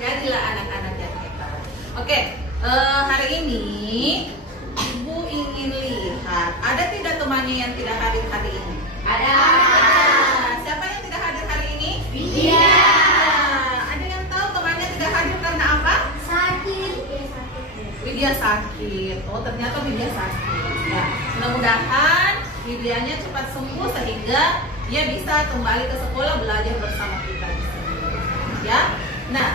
Jadilah anak-anak yang hebat. Oke, hari ini Ibu ingin lihat ada tidak temannya yang tidak hadir hari ini? Ada. Siapa yang tidak hadir hari ini? Widya. Ada yang tahu temannya tidak hadir karena apa? Sakit. Widya sakit. Oh, ternyata Widya sakit. Ya, mudah-mudahan Widyanya cepat sembuh sehingga dia bisa kembali ke sekolah belajar bersama kita di sini. Ya. Nah,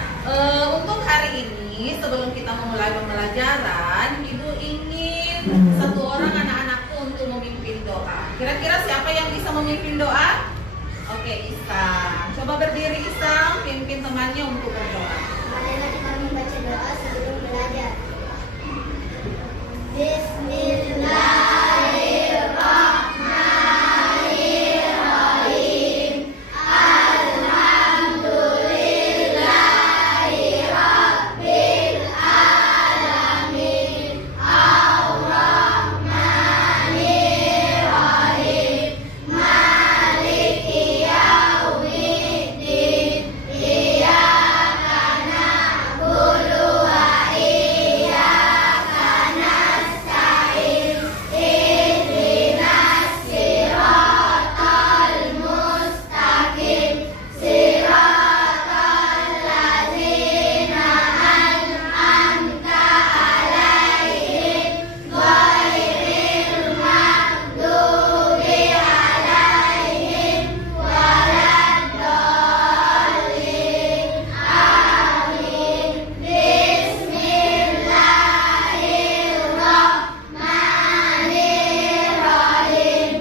untuk hari ini sebelum kita memulai pembelajaran, Ibu ingin satu orang anak-anakku untuk memimpin doa. Kira-kira siapa yang bisa memimpin doa? Oke, Isam. Coba berdiri Isam, pimpin temannya untuk berdoa. Marilah kita membaca doa sebelum belajar. Bismillahirrahmanirrahim. Alhamdulillahirabbil alamin. Ar-Rahmanirrahim. Maliki yaumiddin. Iyyaka na'budu wa iyyaka nasta'in. Ihdinas siratal mustaqim. Siratal ladzina an'amta 'alaihim ghairil maghdubi 'alaihim waladdallin. Amin. Bismillahirrahmanirrahim.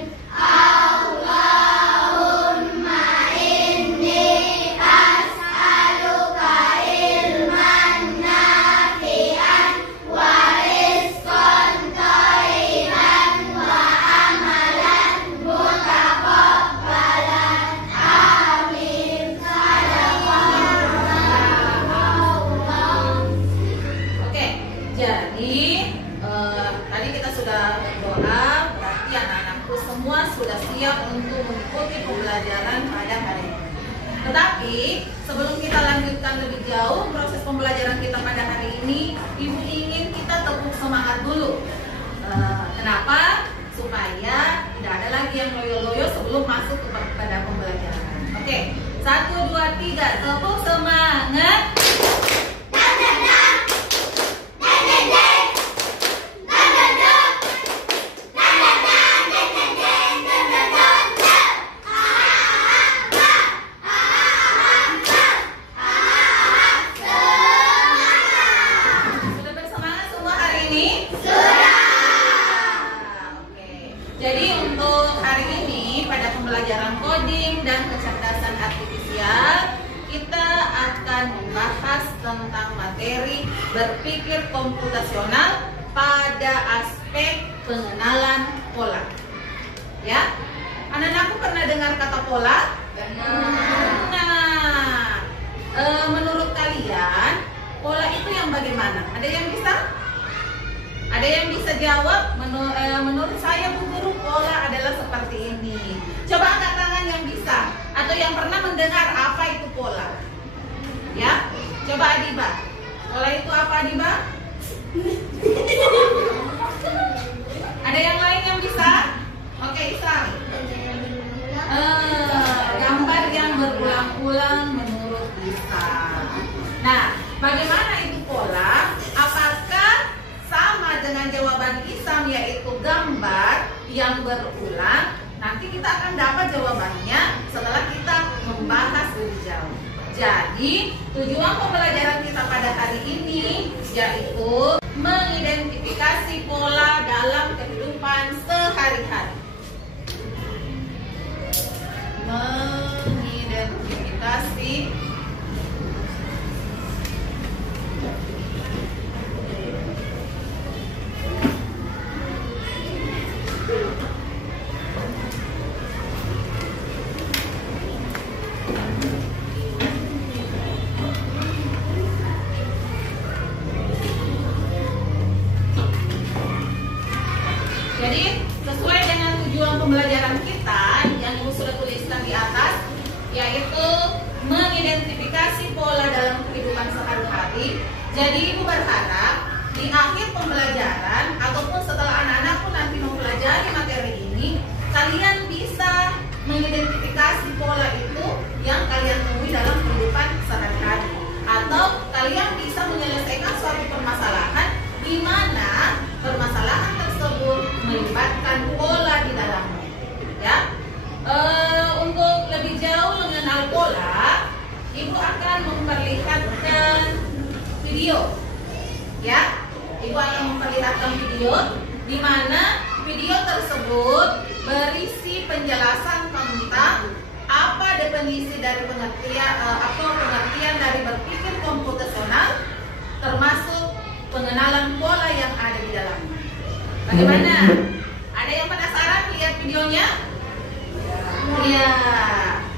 Allahumma inni as'aluka ilman nafi'an wa rizqan thayyiban wa amalan mutaqabbalan. Amin. Oke, jadi tadi kita sudah berdoa, berarti anak-anakku semua sudah siap untuk mengikuti pembelajaran pada hari ini. Tetapi sebelum kita lanjutkan lebih jauh proses pembelajaran kita pada hari ini, Ibu ingin kita tepuk semangat dulu. Kenapa? Supaya tidak ada lagi yang loyo-loyo sebelum masuk kepada pembelajaran. Oke, 1, 2, 3, tepuk semangat. Sudah bersemangat semua hari ini? Oke. Jadi untuk hari ini pada pembelajaran coding dan kecerdasan artifisial, kita akan membahas tentang materi berpikir komputasional pada aspek pengenalan pola. Ya, anak-anakku pernah dengar kata pola? Nah, menurut kalian pola itu yang bagaimana? Ada yang bisa? Ada yang bisa jawab? Menurut saya Bu Guru, pola adalah seperti ini. Coba angkat tangan yang bisa atau yang pernah mendengar apa itu pola. Ya, coba Adiba. Pola itu apa Adiba? Ada yang lain yang bisa? Oke, Isam. Gambar yang berulang-ulang menurut Isam. Nah, bagaimana itu pola? Apakah sama dengan jawaban Isam, yaitu gambar yang berulang? Nanti kita akan dapat jawabannya setelah kita membahas lebih jauh. Jadi, tujuan pembelajaran kita pada hari ini yaitu mengidentifikasi pola dalam kehidupan sehari-hari. Mengidentifikasi Jadi sesuai dengan tujuan pembelajaran kita yang Ibu sudah tuliskan di atas, yaitu mengidentifikasi pola dalam kehidupan sehari-hari. Jadi Ibu berharap di akhir pembelajaran ataupun setelah anak-anak pun nanti mempelajari materi ini, kalian bisa mengidentifikasi pola itu yang kalian temui dalam kehidupan sehari-hari, atau kalian bisa menyelesaikan suatu permasalahan di mana permasalahan tersebut melibatkan pola di dalamnya. Ya, untuk lebih jauh mengenal pola, Ibu akan memperlihatkan video. Ya, Ibu akan memperlihatkan video di mana video tersebut berisi penjelasan tentang apa definisi dari pengertian atau pengertian dari berpikir komputasional, termasuk pengenalan pola yang ada di dalamnya. Bagaimana? Ada yang penasaran lihat videonya? Iya,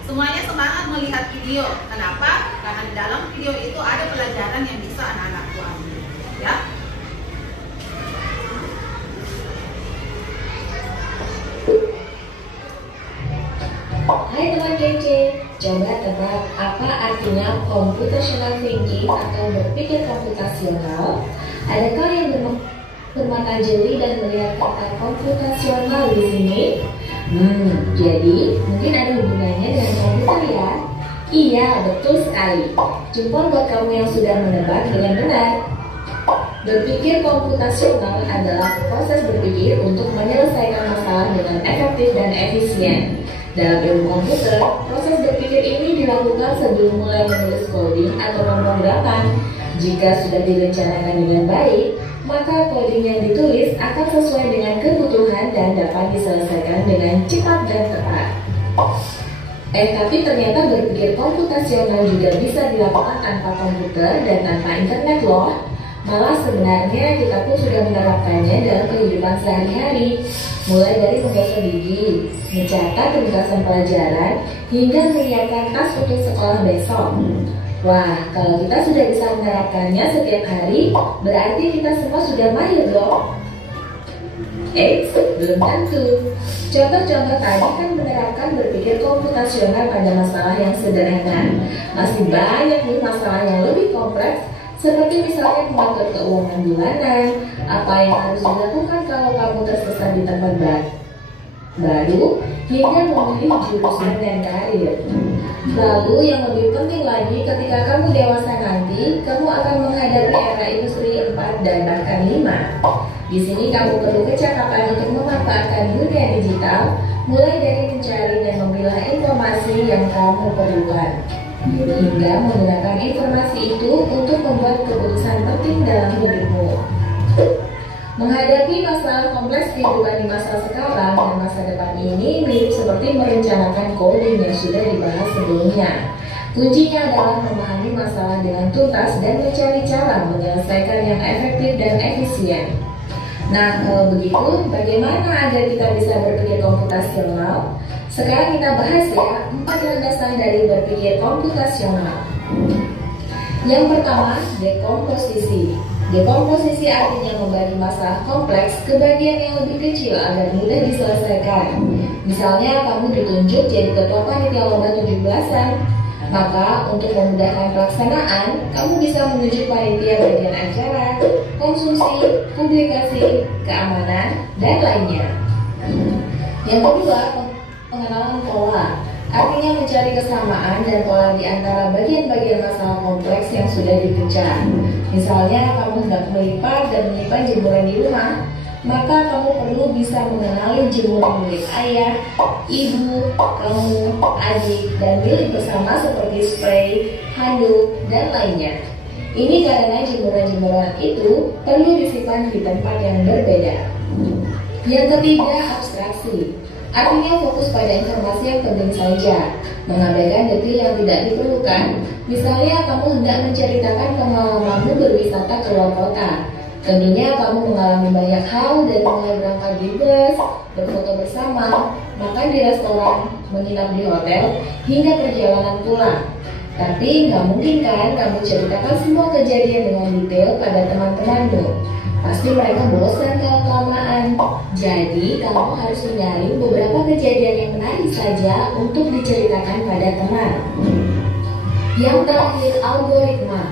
semuanya semangat melihat video. Kenapa? Karena di dalam video itu ada pelajaran yang bisa anak-anak ambil. Ya. Hai teman kece, coba tebak apa artinya computational thinking atau berpikir komputasional? Adakah yang bermata jeli dan melihat kata komputasional di sini? Jadi mungkin ada hubungannya dengan komputer ya? Iya, betul sekali. Jempol buat kamu yang sudah menebak dengan benar. Berpikir komputasional adalah proses berpikir untuk menyelesaikan masalah dengan efektif dan efisien. Dalam ilmu komputer, proses berpikir ini dilakukan sebelum mulai menulis coding atau pemrograman. Jika sudah direncanakan dengan baik, maka coding yang ditulis akan sesuai dengan kebutuhan dan dapat diselesaikan dengan cepat dan tepat. Tapi ternyata berpikir komputasional juga bisa dilakukan tanpa komputer dan tanpa internet loh. Malah sebenarnya kita pun sudah menerapkannya dalam kehidupan sehari-hari, mulai dari menggosok gigi, mencatat ringkasan pelajaran, hingga menyiapkan tas untuk sekolah besok. Wah, kalau kita sudah bisa menerapkannya setiap hari, berarti kita semua sudah mahir dong. Belum tentu. Contoh-contoh tadi kan menerapkan berpikir komputasional pada masalah yang sederhana. Masih banyak nih masalah yang lebih kompleks, seperti misalnya mengatur keuangan bulanan, apa yang harus dilakukan kalau kamu tersesat di tempat baru, hingga memilih jurusan dan karir. Lalu yang lebih penting lagi, ketika kamu dewasa nanti, kamu akan menghadapi era industri 4 dan bahkan 5. Di sini kamu perlu kecakapan untuk memanfaatkan dunia digital, mulai dari mencari dan memilah informasi yang kamu perlukan, hingga menggunakan informasi itu untuk membuat keputusan penting dalam hidupmu. Menghadapi masalah kompleks kehidupan di masa sekarang dan masa depan ini mirip seperti merencanakan coding yang sudah dibahas sebelumnya. Kuncinya adalah memahami masalah dengan tuntas dan mencari cara menyelesaikan yang efektif dan efisien. Nah, kalau begitu, bagaimana agar kita bisa berpikir komputasional? Sekarang kita bahas ya 4 landasan dari berpikir komputasional. Yang pertama, dekomposisi. Dekomposisi artinya membagi masalah kompleks ke bagian yang lebih kecil agar mudah diselesaikan. Misalnya kamu ditunjuk jadi ketua panitia lomba 17-an. Maka untuk memudahkan pelaksanaan, kamu bisa menunjuk panitia bagian acara, konsumsi, publikasi, keamanan, dan lainnya. Yang kedua, pengenalan pola. Artinya mencari kesamaan dan pola di antara bagian-bagian masalah kompleks yang sudah dipecah. Misalnya kamu hendak melipat dan menyimpan jemuran di rumah, maka kamu perlu bisa mengenali jemuran milik ayah, ibu, kamu, adik, dan milik bersama seperti spray, handuk, dan lainnya. Ini karena jemuran-jemuran itu perlu disimpan di tempat yang berbeda. Yang ketiga, abstraksi. Artinya fokus pada informasi yang penting saja, mengabaikan detil yang tidak diperlukan. Misalnya kamu hendak menceritakan pengalamanmu berwisata ke luar kota. Tentunya kamu mengalami banyak hal dari mulai berangkat di bus, berfoto bersama, makan di restoran, menginap di hotel, hingga perjalanan pulang. Tapi nggak mungkin kan kamu ceritakan semua kejadian dengan detail pada teman-temanmu. Pasti mereka bosan kalau kelamaan. Jadi kamu harus menyaring beberapa kejadian yang menarik saja untuk diceritakan pada teman. Yang terakhir, algoritma.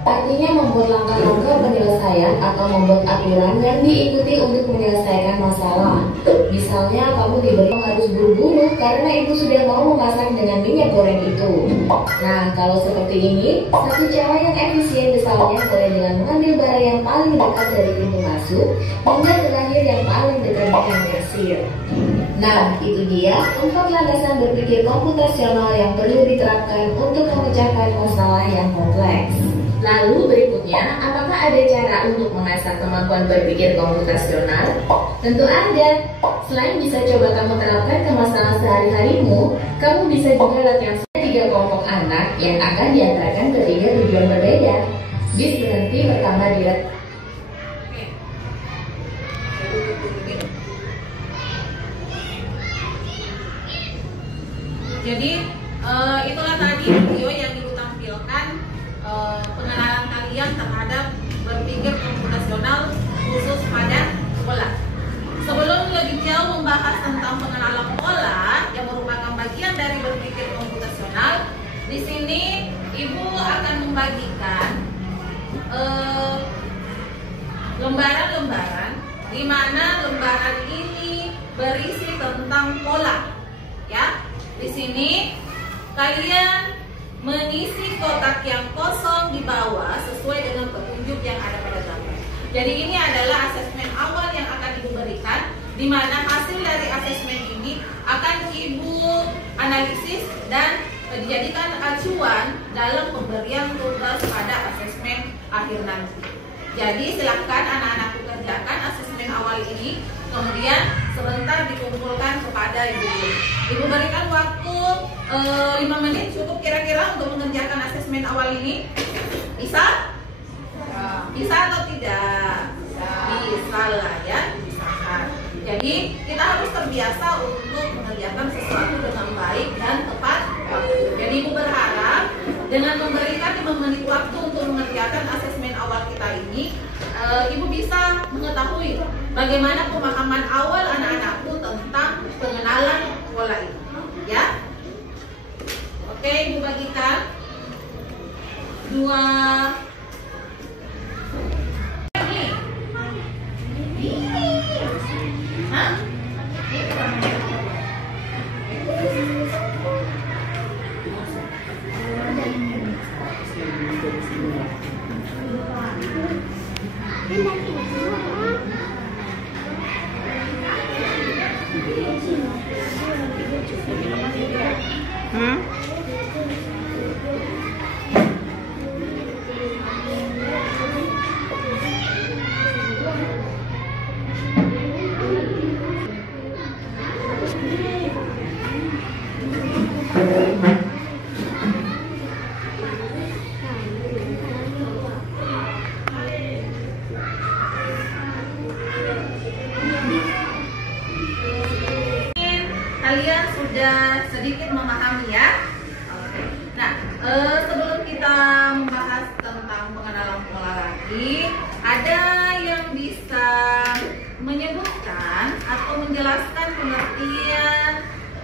Artinya membuat langkah-langkah penyelesaian atau membuat aturan yang diikuti untuk menyelesaikan masalah. Misalnya kamu diberi harus buru-buru karena ibu sudah mau memasak dengan minyak goreng itu. Nah, kalau seperti ini, satu cara yang efisien misalnya mulai dengan mengambil barang yang paling dekat dari pintu masuk hingga terakhir yang paling dekat dengan kasir. Nah, itu dia 4 landasan berpikir komputasional yang perlu diterapkan untuk memecahkan masalah yang kompleks. Lalu berikutnya, apakah ada cara untuk mengasah kemampuan berpikir komputasional? Tentu ada. Selain bisa coba kamu terapkan ke masalah sehari-harimu, kamu bisa juga latihan 3 kelompok anak yang akan diantarkan ke 3 tujuan berbeda. Bis berhenti pertama di Jadi itulah tadi video yang ibu tampilkan, pengenalan kalian terhadap berpikir komputasional khusus pada sekolah. Sebelum lebih jauh membahas tentang pengenalan pola yang merupakan bagian dari berpikir komputasional, di sini ibu akan membagikan lembaran-lembaran di mana lembaran ini berisi tentang pola, ya. Di sini kalian mengisi kotak yang kosong di bawah sesuai dengan petunjuk yang ada pada gambar. Jadi ini adalah asesmen awal yang akan ibu berikan, di mana hasil dari asesmen ini akan ibu analisis dan dijadikan acuan dalam pemberian tugas pada asesmen akhir nanti. Jadi silakan anak-anakku kerjakan asesmen awal ini, kemudian sebentar dikumpulkan kepada ibu. Ibu berikan waktu 5 menit cukup kira-kira untuk mengerjakan asesmen awal ini. Bisa? Bisa atau tidak? Bisa lah ya, bisakan. Jadi kita harus terbiasa untuk mengerjakan sesuatu dengan baik dan tepat waktu. Jadi ibu berharap dengan memberikan 5 menit waktu untuk mengerjakan asesmen awal kita ini, ibu bisa mengetahui bagaimana pemahaman awal anak-anakku tentang pengenalan pola ini, ya. Oke, ibu bagikan 2. Hah? Kalian sudah sedikit memahami ya. Oke. Nah, sebelum kita membahas tentang pengenalan pola lagi, ada yang bisa menyebutkan atau menjelaskan pengertian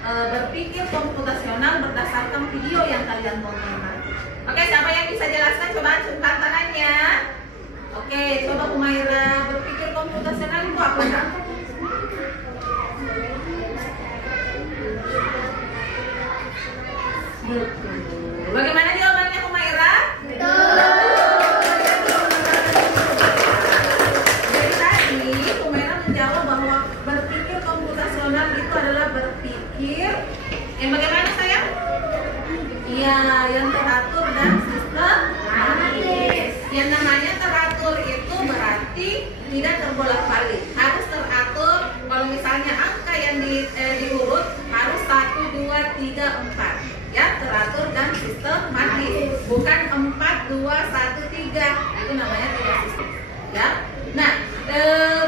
berpikir komputasional berdasarkan video yang kalian tonton tadi. Oke, siapa yang bisa jelaskan? Coba acungkan tangannya. Oke, coba Humaira, berpikir komputasional itu apa enggak? Betul. Bagaimana jawabannya Humaira? Betul. Jadi tadi Humaira menjawab bahwa berpikir komputasional itu adalah berpikir yang bagaimana sayang? Iya, yang teratur dan sistematis. Yang namanya teratur itu berarti tidak terbolak-balik, harus teratur. Kalau misalnya angka yang diurut harus 1, 2, 3, 4. Ya, teratur dan sistematis, bukan 4, 2, 1, 3. Itu namanya tidak sistem. Ya. Nah,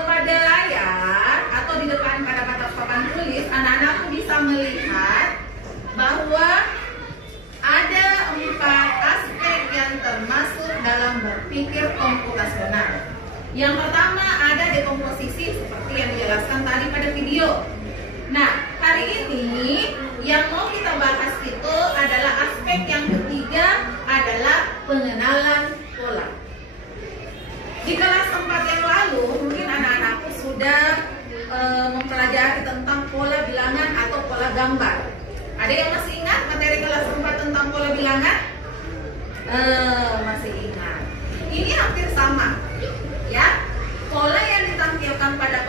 pada layar atau di depan pada papan tulis, anak-anak bisa melihat bahwa ada 4 aspek yang termasuk dalam berpikir komputasional. Yang pertama ada dekomposisi seperti yang dijelaskan tadi pada video. Nah, hari ini yang mau kita bahas itu adalah aspek yang ketiga adalah pengenalan pola. Di kelas 4 yang lalu mungkin anak-anakku sudah mempelajari tentang pola bilangan atau pola gambar. Ada yang masih ingat materi kelas 4 tentang pola bilangan? Masih ingat. Ini hampir sama, ya. Pola yang ditampilkan pada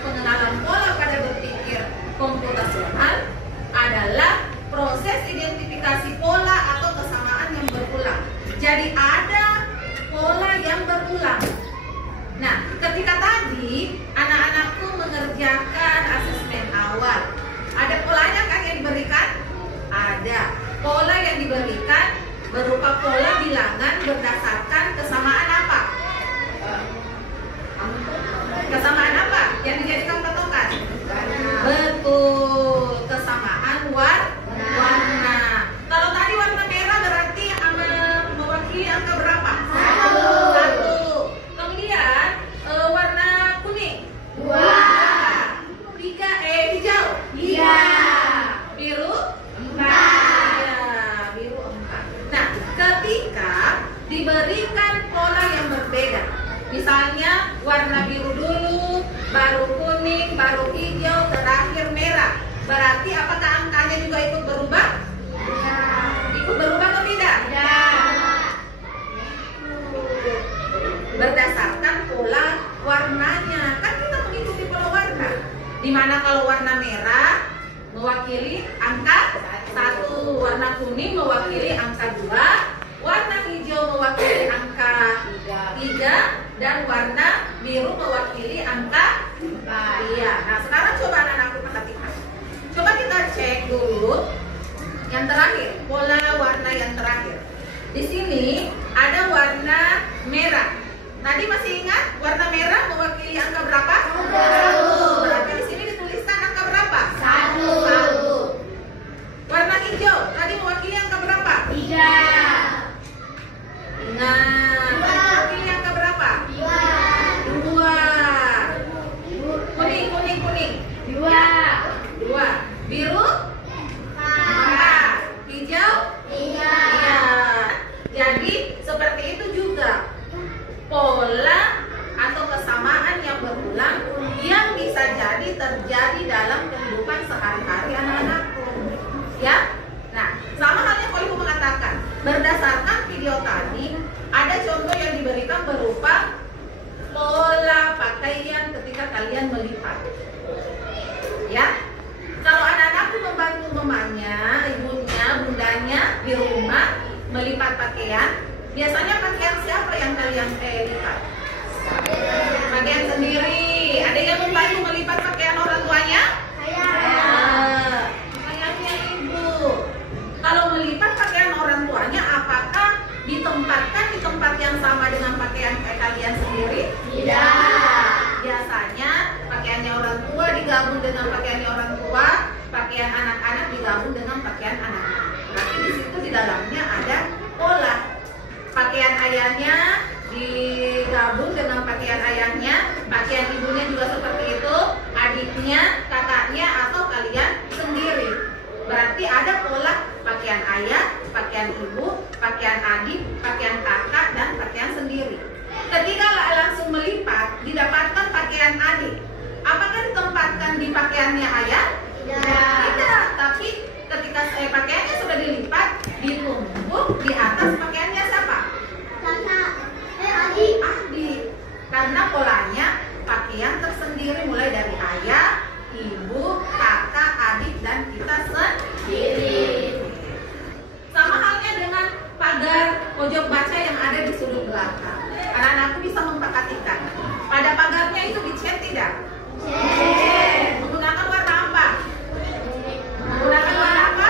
pengenalan pola pada berpikir komputasional adalah proses identifikasi pola atau kesamaan yang berulang. Jadi ada pola yang berulang. Nah, ketika tadi anak-anakku mengerjakan asesmen awal, ada polanya kan yang diberikan? Ada. Pola yang diberikan berupa pola bilangan berdasarkan kesamaan apa? Kesamaan apa yang dijadikan patokan? Betul, kesamaan warna. Kalau tadi warna merah berarti mewakili angka berapa? 1. Kemudian warna kuning? 2. 3. Hijau? 3. Biru? 4. Ya, biru 4. Nah, ketika diberikan pola yang berbeda, misalnya warna biru dulu, baru kuning, baru hijau, terakhir merah. Berarti apakah angkanya juga ikut berubah? Ya. Ikut berubah atau tidak? Ya. Berdasarkan pola warnanya. Kan kita mengikuti pola warna. Dimana kalau warna merah mewakili angka 1, warna kuning mewakili angka 2, warna hijau mewakili angka 3, dan warna biru mewakili angka 4. Iya. Nah, sekarang coba anak-anakku perhatikan. Coba kita cek dulu yang terakhir, pola warna yang terakhir. Di sini ada warna merah. Tadi masih ingat warna merah mewakili angka berapa? 1. Berarti di sini dituliskan angka berapa? 1. Warna hijau tadi mewakili angka berapa? 3. Ingat, mewakili angka berapa? 2. Kuning. 2. Biru? 4. Hijau? 3. Iya. Jadi seperti itu juga pola atau kesamaan yang berulang yang bisa jadi terjadi dalam kehidupan sehari-hari anak-anakku. Ya? Nah, sama halnya kalau ibu mengatakan, berdasarkan video tadi, ada contoh yang diberikan berupa pola pakaian ketika kalian melipat. Ya? Kalau anak-anakku membantu mamanya, ibunya, bundanya di rumah melipat pakaian, biasanya pakaian siapa yang kalian lipat? Pakaian sendiri. Ada yang membantu melipat pakaian orang tuanya? Pakaiannya ibu. Kalau melipat pakaian orang tuanya, apakah ditempatkan di tempat yang sama dengan pakaian kalian sendiri? Tidak. Biasanya pakaiannya orang tua digabung dengan pakaiannya orang tua, pakaian anak-anak digabung dengan pakaian anak-anak. Berarti di situ di dalamnya ada pola. Pakaian ayahnya digabung dengan pakaian ayahnya, pakaian ibunya juga seperti itu, adiknya, kakaknya, atau kalian sendiri. Berarti ada pola pakaian ayah, pakaian ibu, pakaian adik, pakaian kakak, dan pakaian sendiri. Ketika langsung melipat, didapatkan pakaian adik. Apakah ditempatkan di pakaiannya ayah? Tidak, tapi ketika pakaiannya sudah dilipat, ditumpuk di atas pakaiannya siapa? Adik. Karena polanya pakaian tersendiri mulai dari ayah, ibu, kakak, adik, dan kita sendiri. Sama halnya dengan pagar pojok baca yang ada di sudut belakang. Anak-anakku bisa memperhatikan. Pada pagarnya itu dicat tidak? Menggunakan warna apa? Menggunakan warna apa?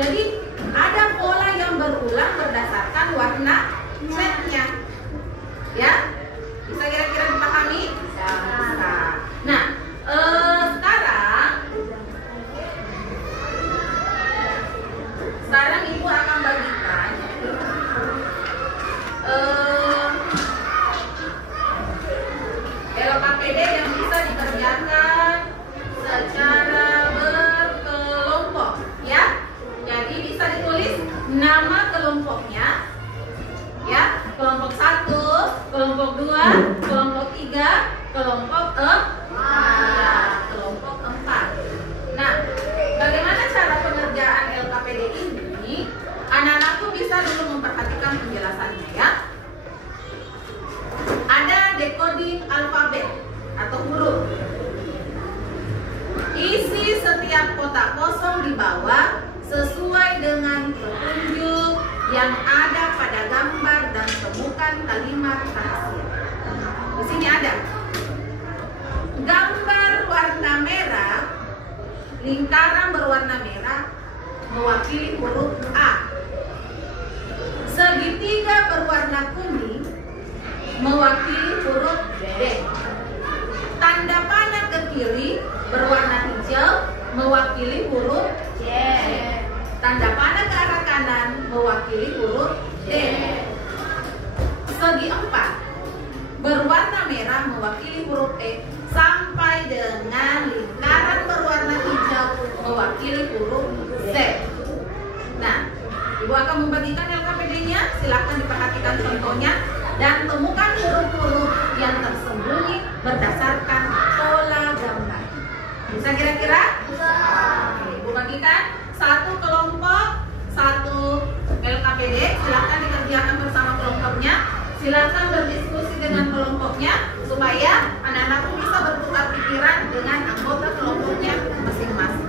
Jadi ada pola yang berulang berdasarkan warna catnya. Ya? Bisa kira-kira dipahami? Bisa. Nah, sekarang ibu akan bagikan belok APD yang bisa dikerjakan secara berkelompok, ya. Jadi bisa ditulis nama kelompoknya, ya, kelompok 1, kelompok 2, kelompok 3, kelompok 4. Nah, bagaimana cara pengerjaan LKPD ini? Anak-anakku bisa dulu memperhatikan penjelasannya, ya. Ada decoding alfabet atau huruf. Isi setiap kotak kosong di bawah sesuai dengan petunjuk yang ada pada gambar dan temukan kalimat rahasia. Di sini ada gambar warna merah, lingkaran berwarna merah mewakili huruf A. Segitiga berwarna kuning mewakili huruf D. Tanda panah ke kiri berwarna hijau mewakili huruf J. Tanda panah ke arah kanan mewakili huruf D. Segi 4 berwarna merah mewakili huruf E sampai dengan lingkaran berwarna hijau mewakili huruf Z. Nah, Ibu akan membagikan LKPD-nya. Silakan diperhatikan contohnya dan temukan huruf-huruf yang tersembunyi berdasarkan pola gambar. Bisa kira-kira? Ibu bagikan 1 kelompok, 1 LKPD. Silakan dikerjakan bersama kelompoknya. Silakan berdiskusi dengan kelompoknya supaya anak-anakku bisa bertukar pikiran dengan anggota kelompoknya masing-masing.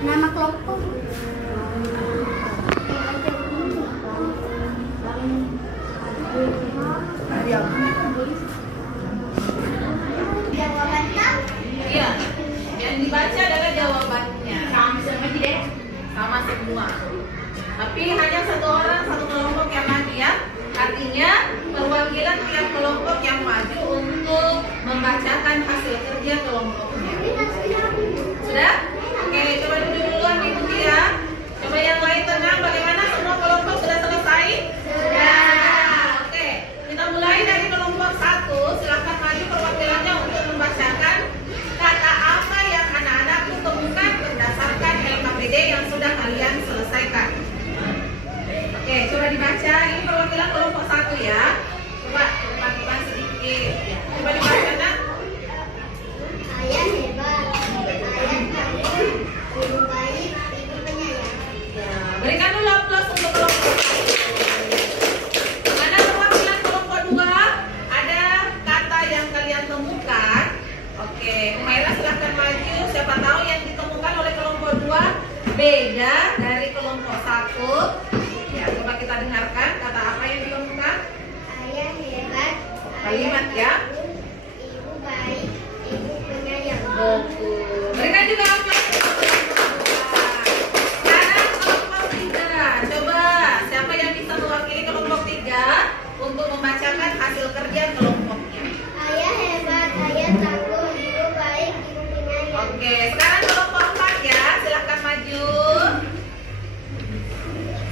Nama kelompok. Jawabannya? Iya, yang dibaca adalah jawabannya. Sama semua. Tapi hanya 1 orang 1 kelompok yang maju, ya. Artinya perwakilan tiap kelompok yang maju untuk membacakan hasil kerja kelompoknya. Sudah? Oke, coba duduk duluan Ibu ya. Coba yang lain tenang. Bagaimana, semua kelompok sudah selesai? Sudah. Oke, kita mulai dari kelompok 1. Silakan maju perwakilannya untuk membacakan kata apa yang anak-anak temukan berdasarkan LKPD yang sudah kalian selesaikan. Oke, coba dibaca. Ini perwakilan kelompok 1, ya. Coba depan sedikit. Coba dibaca, Nak. Ayah hebat, ayah tangguh, ibu baik, ibu penyayang. Ya, berikan dulu aplaus untuk kelompok 1. Mana perwakilan kelompok 2? Ada kata yang kalian temukan. Oke, Umaira silahkan maju. Siapa tahu yang ditemukan oleh kelompok 2 beda dari kelompok 1. Ya, coba kita dengarkan kata apa yang ditemukan. Ayah hebat, Kalimat, ya. ibu baik, ibu penyayang. Betul. Berikan juga aplaus. Sekarang kelompok 3. Coba siapa yang bisa mewakili kelompok 3 untuk membacakan hasil kerja kelompoknya. Ayah hebat, ayah tangguh, ibu baik, ibu penyayang. Oke, sekarang kelompok 4, ya. Silahkan maju.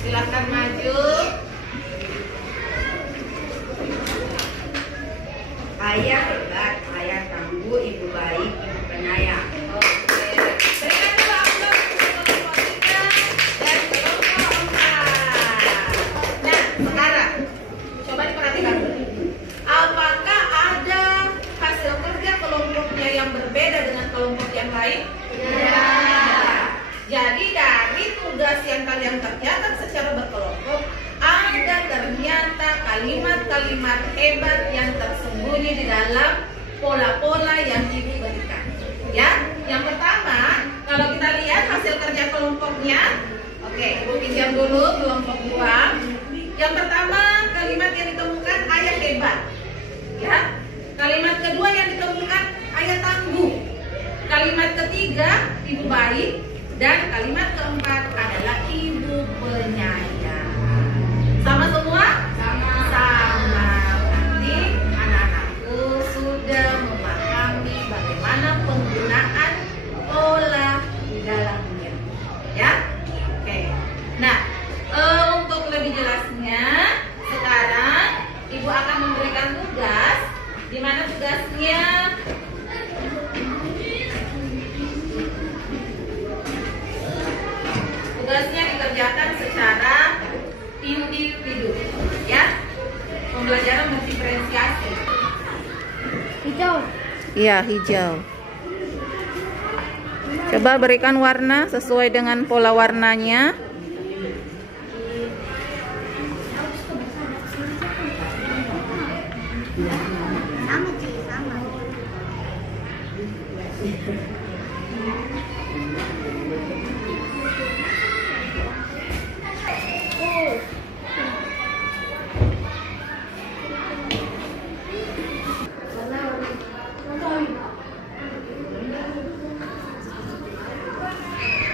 Silahkan maju. Ayah hebat, ayah tangguh, ibu baik, ibu penyayang. Oke. Berikan dulu aplaus untuk kelompok 3 dan kelompok 4. Nah, sekarang coba diperhatikan dulu. Apakah ada hasil kerja kelompoknya yang berbeda dengan kelompok yang lain? Ya. Jadi dari tugas yang kalian kerjakan secara berkelompok, ada ternyata kalimat-kalimat hebat yang tersembunyi di dalam pola-pola yang Ibu berikan. Ya, yang pertama, kalau kita lihat hasil kerja kelompoknya, oke, Ibu pinjam dulu kelompok 2. Yang pertama, kalimat yang ditemukan ayah hebat. Ya, kalimat kedua yang ditemukan ayah tangguh. Kalimat ketiga, ibu baik. Dan kalimat keempat adalah ibu penyayang. Sama semua? Sama. Nanti anak-anakku sudah memahami bagaimana penggunaan pola di dalamnya. Ya? Oke. Nah, untuk lebih Tugasnya dikerjakan secara individu, ya. Pembelajaran berdiferensiasi. Hijau. Iya, hijau. Coba berikan warna sesuai dengan pola warnanya. Sama sih, sama.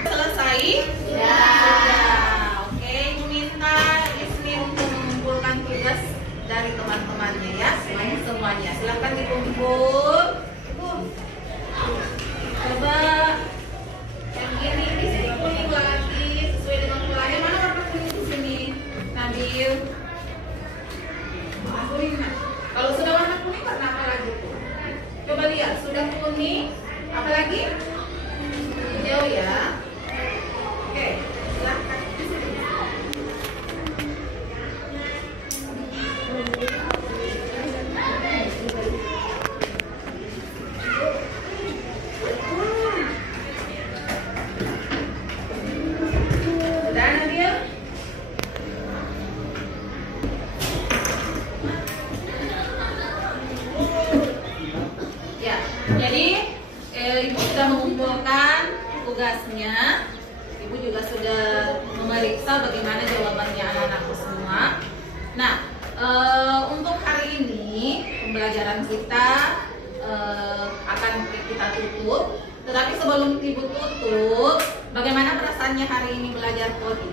Selesai? Ya. Oke, Ibu minta Ismi untuk mengumpulkan tugas dari teman-temannya ya, semuanya. Silakan dikumpul. Coba yang ini di sini kuning lagi sesuai dengan polanya. Mana warna kuning di sini? Nabil. Warna kuning. Kalau sudah warna kuning, warna apa lagi? Coba lihat, sudah kuning, apa lagi? Hijau ya. Oke, silahkan. Sudah, Nabil? Ya, jadi Ibu sudah mengumpulkan tugasnya. Ibu juga sudah memeriksa bagaimana jawabannya anak-anakku semua. Nah, untuk hari ini pembelajaran kita akan kita tutup. Tetapi sebelum Ibu tutup, bagaimana perasaannya hari ini belajar coding?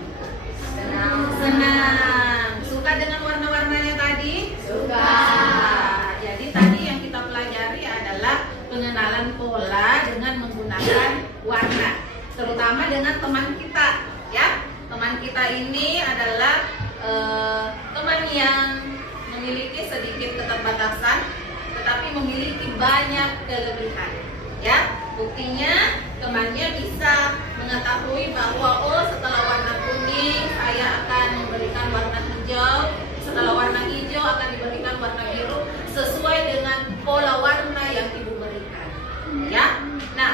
Senang. Suka dengan warna-warnanya tadi? Suka. Jadi tadi yang kita pelajari adalah pengenalan pola dengan menggunakan warna, terutama dengan teman kita, ya. Teman kita ini adalah teman yang memiliki sedikit keterbatasan, tetapi memiliki banyak kelebihan, ya. Buktinya temannya bisa mengetahui bahwa oh setelah warna kuning saya akan memberikan warna hijau, setelah warna hijau akan diberikan warna biru sesuai dengan pola warna yang Ibu berikan, ya. Nah,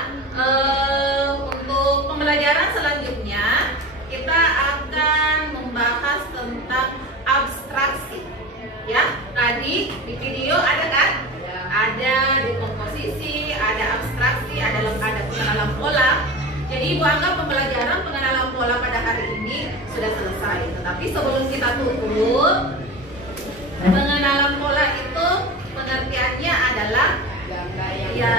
untuk pembelajaran selanjutnya kita akan membahas tentang abstraksi, ya. Tadi di video ada kan? Ada dekomposisi, ada abstraksi, ada pengenalan pola. Jadi Ibu anggap pembelajaran pengenalan pola pada hari ini sudah selesai. Tetapi sebelum kita tutup, pengenalan pola itu pengertiannya adalah ya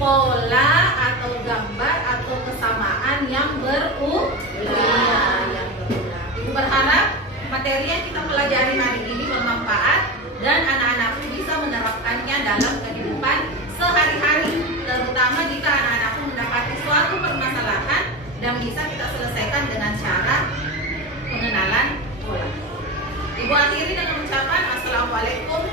pola atau gambar atau kesamaan yang berulang. Ibu berharap materi yang kita pelajari hari ini bermanfaat dan anak-anakku bisa menerapkannya dalam kehidupan sehari-hari, terutama jika anak-anakku mendapati suatu permasalahan dan bisa kita selesaikan dengan cara pengenalan pola. Ibu akhiri dengan ucapan Assalamualaikum